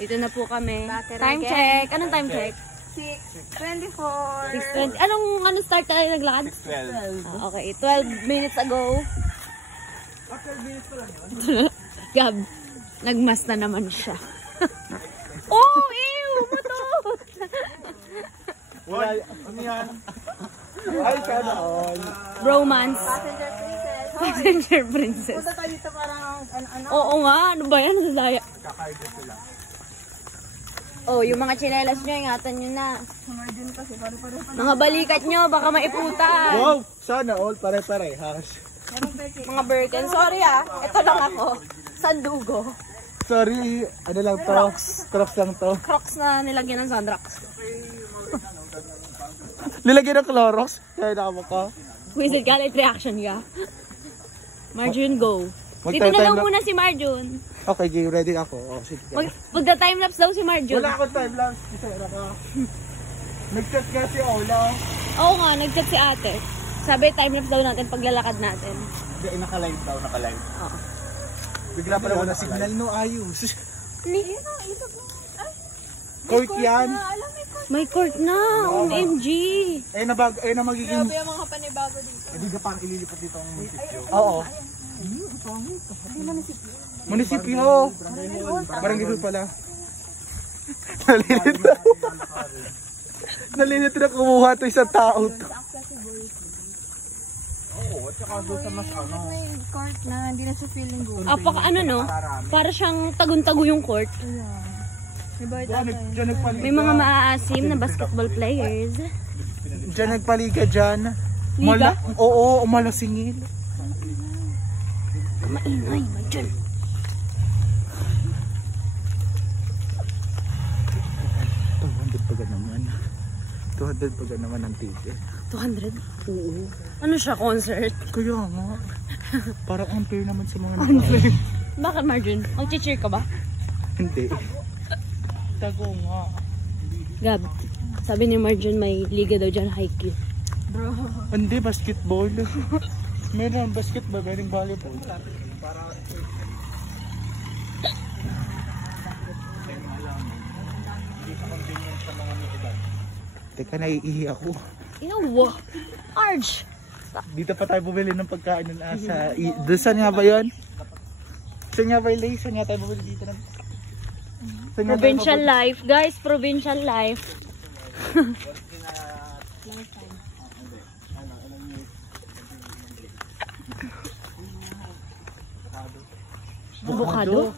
Dito na po kami. Time check. Anong time check? 6:24. 6:20. Anong start tayo naglakad? 12. Okay, 12 minutes ago. 12 minutes pa lang yun. Gab, nagmas na naman siya. Oh, ew! Mutot! Ano yan? Ay, sana all. Bromance. Passenger princess. Passenger princess. Punta tayo dito parang ano. Oo nga, ano ba yan? Nasasaya. Kakaibig sila. Oh, yung mga tsinelas nyo, ingatan nyo na. Margin kasi pare-pare pa. Mga balikat nyo, baka maiputan. Wow! Sana all. Pare-parehas. Mga Birkin. Sorry ito lang ako. Sandugo. Sorry, ano lang to? Crocs lang to. Crocs na nilagyan ng Sundrax. Nilagyan ng Clorox. Kaya nakamaka. Wizard ka, light reaction ka. Marjun, go. Dito Magta-time na daw lapse. muna si Marjun. Okay, game ready ako. Oh, sige. Magta-timelapse daw si Marjun. Wala akong time lapse. Isera ka. Nag-chat nga si Ola. Oo nga, nag-chat si ate. Sabi, timelapse daw natin paglalakad natin. Hindi, naka-live daw, naka-live. Oo. Bigla pa naman na signal, no? Ayos. Court Court yan. May court na, OMG. Eh na magiging... Grabe yung mga panibago dito. Hindi ka parang ililipat dito ang munisipyo. Oo. Munisipyo. Barangay Hall pala. Nalilito. Nalilito na kumuha ito isang tao to. Oo, at saka doon sa mas ano. May court na, hindi na siya feeling good. Apaka ano no? Para siyang tagun-tago yung court. Diba ito? Diyan nagpaliga. May mga maaasim na basketball players. Diyan nagpaliga dyan. Liga? Oo, malasingil. Maingay, Marjun. $200 pa naman ang ticket. 200? Oo. Ano siya, concert? Kaya nga. Parang unfair naman sa mga unfair. Bakit, Marjun? Mag-cheer ka ba? Hindi. Tago nga. Gab, sabi ni Marjun may liga daw dyan, haiku. Bro. Hindi, basketball. Meron basketball, meron volleyball. Teka, naiihi ako. Ew! Arj! Dito pa tayo bumili ng pagkain ng asa. Doon saan nga ba yun? Saan nga ba yun? Saan nga tayo bumili dito? Provincial life. Guys, provincial life. Avocado?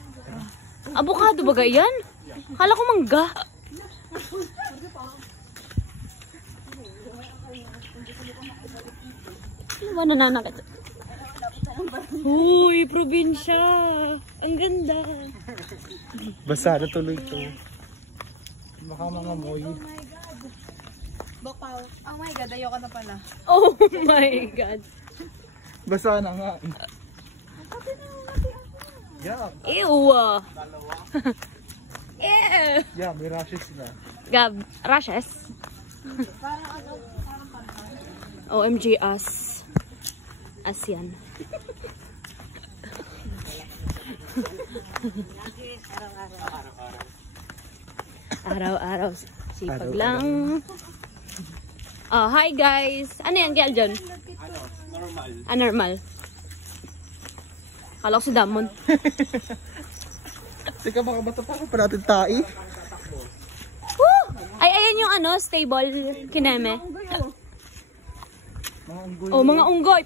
Avocado ba yan? Kala ko mangga. Ano ba nananakit? Uy, probinsya. Ang ganda. Basta na tuloy ito. Baka mga moy. Bokaw. Oh my God, ayoko na pala. Oh my God. Basta na nga. Yeah. Ew. Ew. Yeah, may rashes na. Gab, rashes. OMG us. As yan. Araw-araw. Sipag lang. Oh, hi guys. Ano yan, Gail John? Normal. Normal. Kala ko si Damon. Teka, baka matapakan pa natin tayo. Woo! Ay, ayan yung stable kineme. Mga unggoy. Oh, mga unggoy.